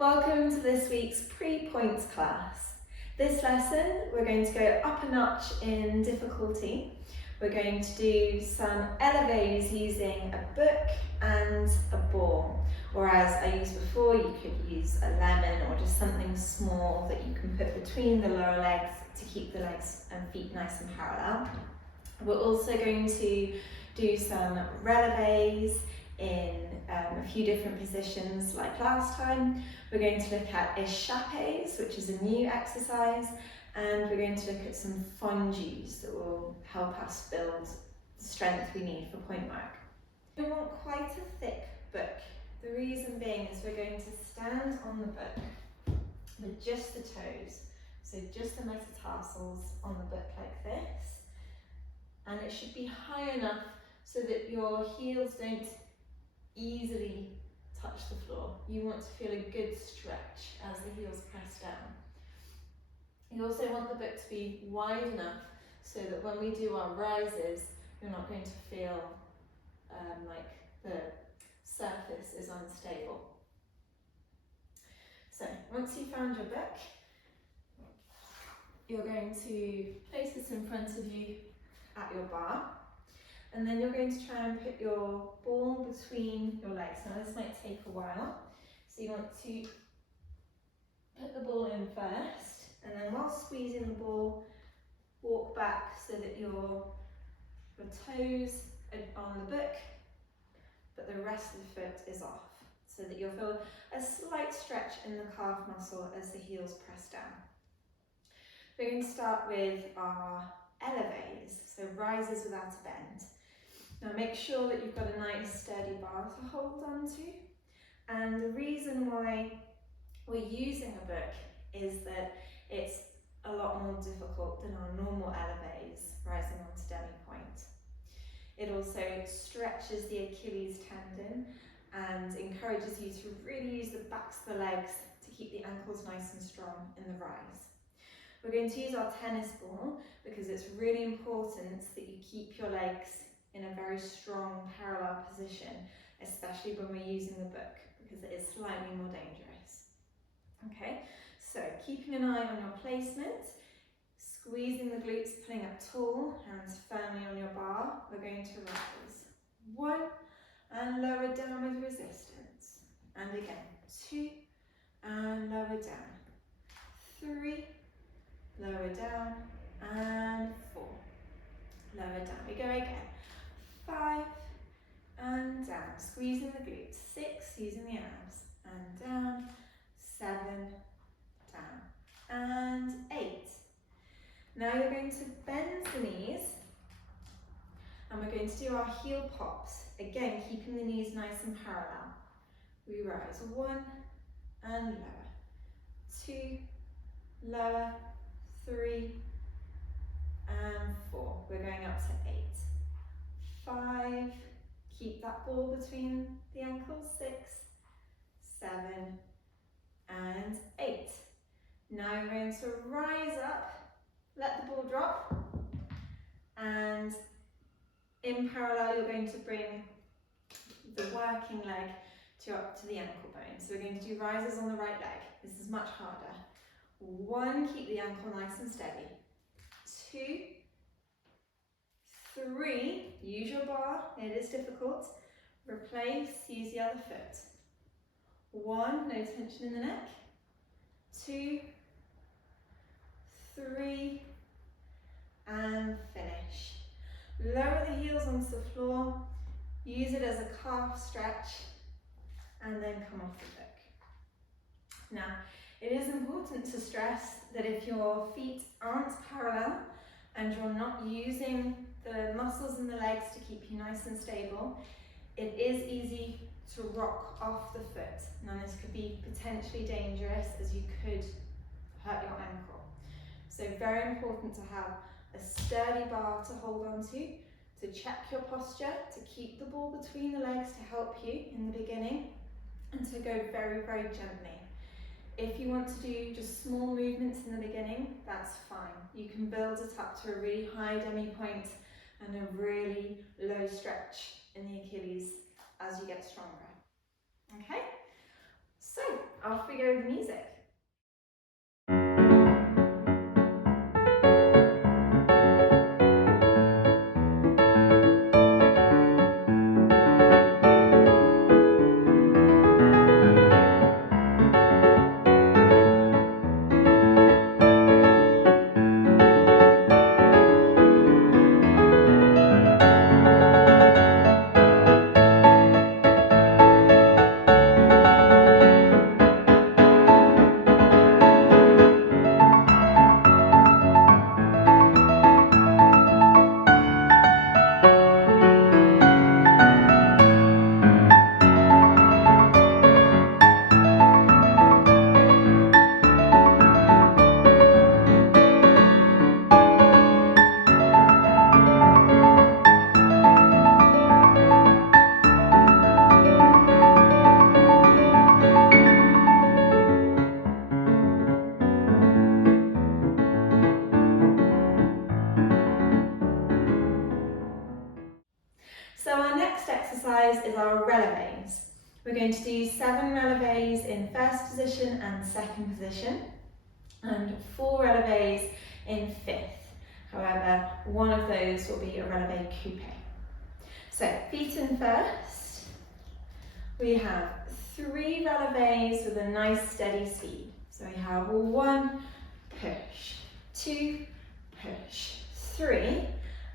Welcome to this week's Pre-Pointe class. This lesson we're going to go up a notch in difficulty. We're going to do some Releves using a book and a ball. Or as I used before, you could use a lemon or just something small that you can put between the lower legs to keep the legs and feet nice and parallel. We're also going to do some Releves in a few different positions like last time. We're going to look at Echappes, which is a new exercise, and we're going to look at some Fondues that will help us build the strength we need for point work. We want quite a thick book. The reason being is we're going to stand on the book with just the toes, so just the metatarsals on the book like this, and it should be high enough so that your heels don't easily touch the floor. You want to feel a good stretch as the heels press down. You also want the book to be wide enough so that when we do our rises, you're not going to feel like the surface is unstable. So once you've found your book, you're going to place this in front of you at your bar. And then you're going to try and put your ball between your legs. Now this might take a while, so you want to put the ball in first, and then while squeezing the ball, walk back so that your toes are on the book, but the rest of the foot is off, so that you'll feel a slight stretch in the calf muscle as the heels press down. We're going to start with our Releves, so rises without a bend. Now make sure that you've got a nice sturdy bar to hold on to, and the reason why we're using a book is that it's a lot more difficult than our normal Releves rising onto demi-pointe. It also stretches the Achilles tendon and encourages you to really use the backs of the legs to keep the ankles nice and strong in the rise. We're going to use our tennis ball because it's really important that you keep your legs in a very strong parallel position, especially when we're using the book, because it is slightly more dangerous. Okay, so keeping an eye on your placement, squeezing the glutes, pulling up tall, hands firmly on your bar. We're going to rise. 1, and lower down with resistance. And again, 2, and lower down. 3, lower down, and 4. Lower down. We go again. 5, and down, squeezing the glutes. 6, using the abs, and down. 7, down, and 8. Now you're going to bend the knees, and we're going to do our heel pops. Again, keeping the knees nice and parallel. We rise. 1, and lower. 2, lower. 3, and 4. We're going up to 8. 5, keep that ball between the ankles. 6, 7, and 8. Now you're going to rise up, let the ball drop, and in parallel you're going to bring the working leg up to the ankle bone. So we're going to do rises on the right leg. This is much harder. 1, keep the ankle nice and steady. 2, 3, use your bar, it is difficult. Replace, use the other foot. 1, no tension in the neck. 2, 3, and finish. Lower the heels onto the floor, use it as a calf stretch, and then come off the book. Now, it is important to stress that if your feet aren't parallel and you're not using the muscles in the legs to keep you nice and stable, it is easy to rock off the foot. Now this could be potentially dangerous as you could hurt your ankle. So very important to have a sturdy bar to hold on to check your posture, to keep the ball between the legs to help you in the beginning, and to go very, very gently. If you want to do just small movements in the beginning, that's fine. You can build it up to a really high demi-pointe and a really low stretch in the Achilles as you get stronger. Okay? So So, off we go with the music. So our next exercise is our releves. We're going to do 7 releves in first position and second position, and 4 releves in fifth. However, one of those will be a releve coupe. So feet in first. We have 3 releves with a nice steady speed. So we have 1, push, 2, push, 3.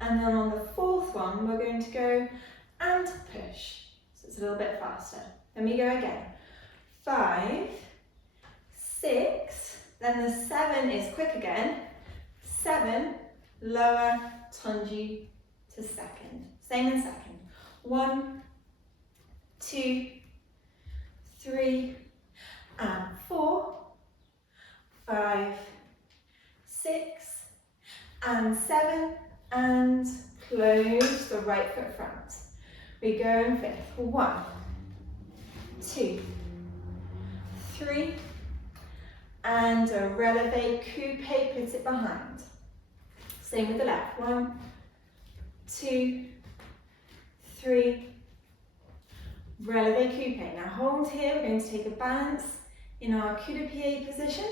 And then on the 4th one, we're going to go and push. So it's a little bit faster. Then we go again. 5, 6, then the 7 is quick again. 7, lower, tendu to second. Same in second. 1, 2, 3, and 4, 5, 6, and 7, and close the right foot front. We go in fifth. 1, 2, 3, and a releve coupe, put it behind. Same with the left. 1, 2, 3, releve coupe. Now hold here, we're going to take a balance in our coup de pied position,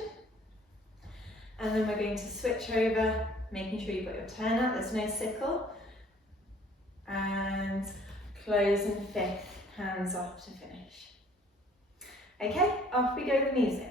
and then we're going to switch over, making sure you've got your turn out, there's no sickle, and close in fifth, hands off to finish. Okay, off we go with the music.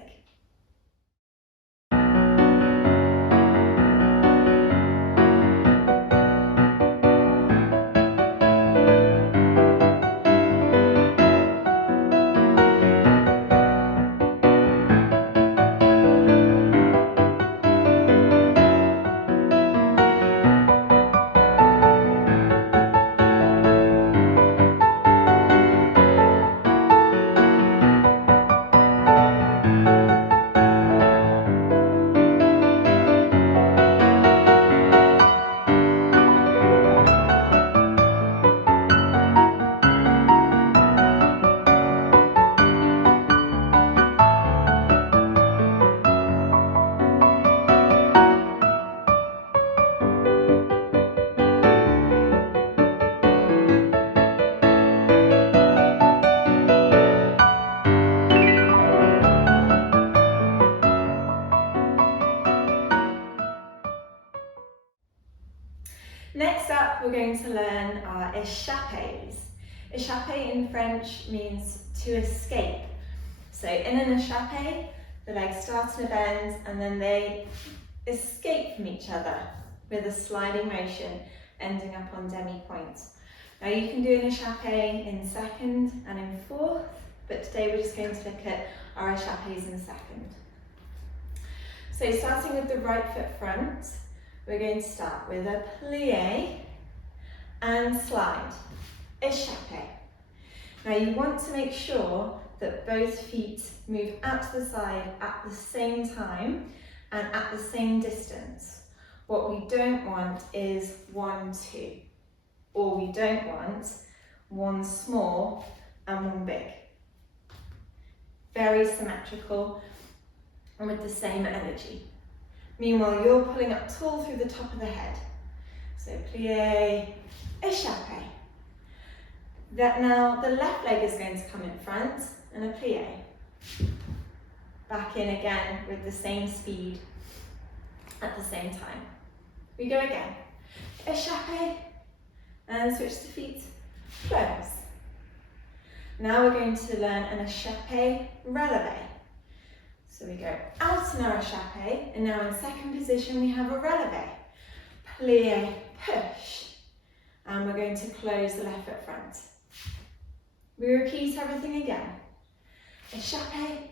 Next up, we're going to learn our échappes. Échappe in French means to escape. So in an échappe, the legs start in a bend and then they escape from each other with a sliding motion ending up on demi-pointe. Now you can do an échappe in second and in fourth, but today we're just going to look at our échappes in second. So starting with the right foot front, we're going to start with a plie and slide, Echappe. Now you want to make sure that both feet move out to the side at the same time and at the same distance. What we don't want is 1, 2, or we don't want 1 small and 1 big. Very symmetrical and with the same energy. Meanwhile, you're pulling up tall through the top of the head. So plie, échappe. That now the left leg is going to come in front and a plie. Back in again with the same speed at the same time. We go again. Echappe, and switch the feet, close. Now we're going to learn an echappe releve. So we go out in our echappe, and now in second position we have a releve. Plie, push, and we're going to close the left foot front. We repeat everything again. Echappe,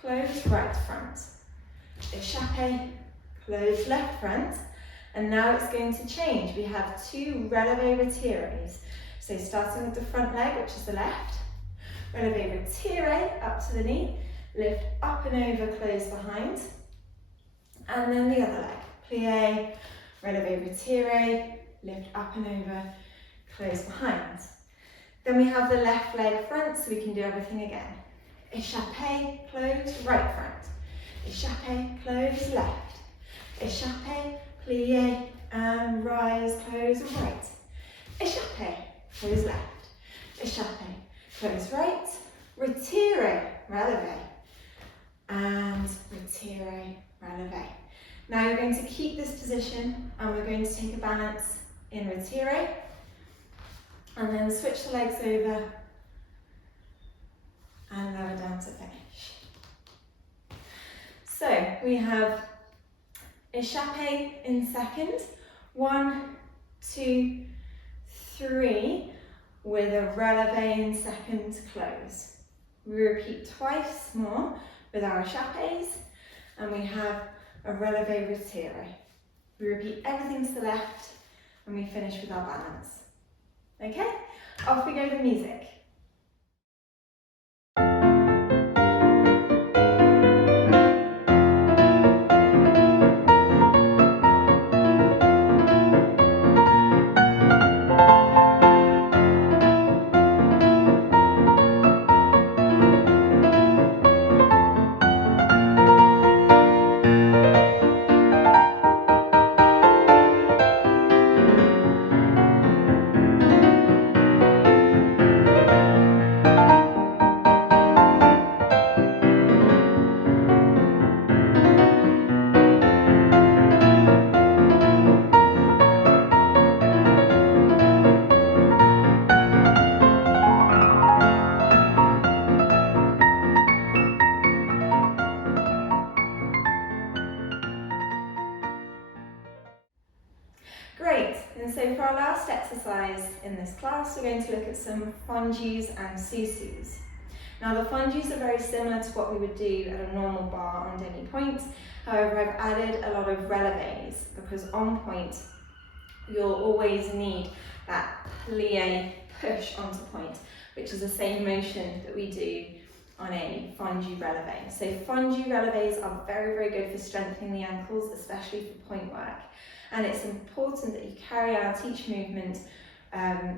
close right front. Echappe, close left front. And now it's going to change. We have two releve retires. So starting with the front leg, which is the left. Releve retire, up to the knee. Lift up and over, close behind. And then the other leg. Plie, releve retire, lift up and over, close behind. Then we have the left leg front, so we can do everything again. Echappe, close right front. Echappe, close left. Echappe, plie, and rise, close right. Echappe, close left. Echappe, close right. Retire, releve. And retire, releve. Now you're going to keep this position, and we're going to take a balance in retire, and then switch the legs over and lower down to finish. So we have echappe in second, 1, 2, 3, with a releve in second, close. We repeat twice more with our echappes, and we have a releve retire. We repeat everything to the left, and we finish with our balance. Okay? Off we go with the music. Great, and so for our last exercise in this class, we're going to look at some fondues and sous-sous. Now the fondues are very similar to what we would do at a normal bar on demi-pointe. However, I've added a lot of releves because on pointe, you'll always need that plie push onto pointe, which is the same motion that we do on a fondue releve. So fondue releves are very, very good for strengthening the ankles, especially for pointe work. And it's important that you carry out each movement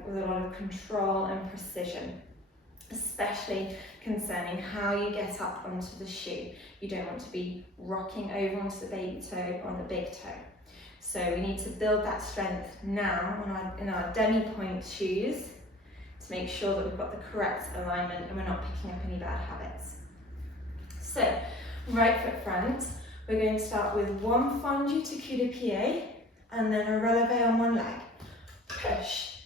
with a lot of control and precision, especially concerning how you get up onto the shoe. You don't want to be rocking over onto the baby toe or on the big toe. So we need to build that strength now in our demi-pointe shoes to make sure that we've got the correct alignment and we're not picking up any bad habits. So, right foot front, we're going to start with one fondue to cul de pied, and then a releve on one leg. Push.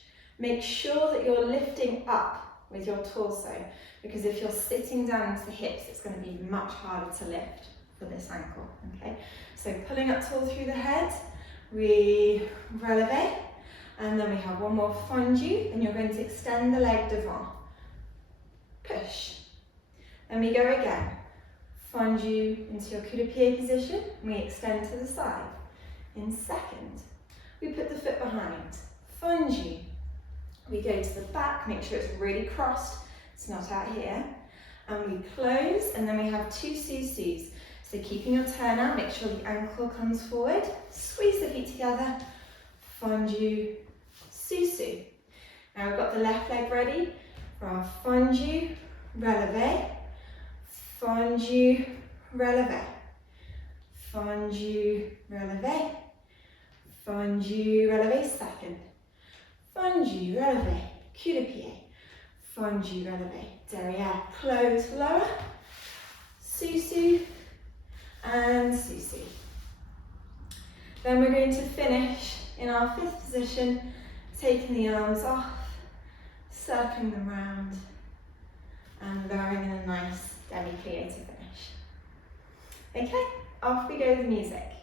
Make sure that you're lifting up with your torso, because if you're sitting down to the hips, it's going to be much harder to lift for this ankle, okay? So pulling up tall through the head, we releve, and then we have one more fondue, and you're going to extend the leg devant. Push. Then we go again. Fondue into your cul de pied position, and we extend to the side. In second, we put the foot behind. Fondue. We go to the back, make sure it's really crossed, it's not out here. And we close, and then we have two sous-sous. So keeping your turn out, make sure the ankle comes forward, squeeze the feet together, fondue, sous-sous. Now we've got the left leg ready for our fondue, releve, fondue, releve, fondue, releve, fondue, releve second, fondue, releve, cul de pied, fondue, releve, derrière, close, lower, Susu and Susu. Then we're going to finish in our fifth position, taking the arms off, circling them round, and going in a nice demi-plie to finish. Okay, off we go with the music.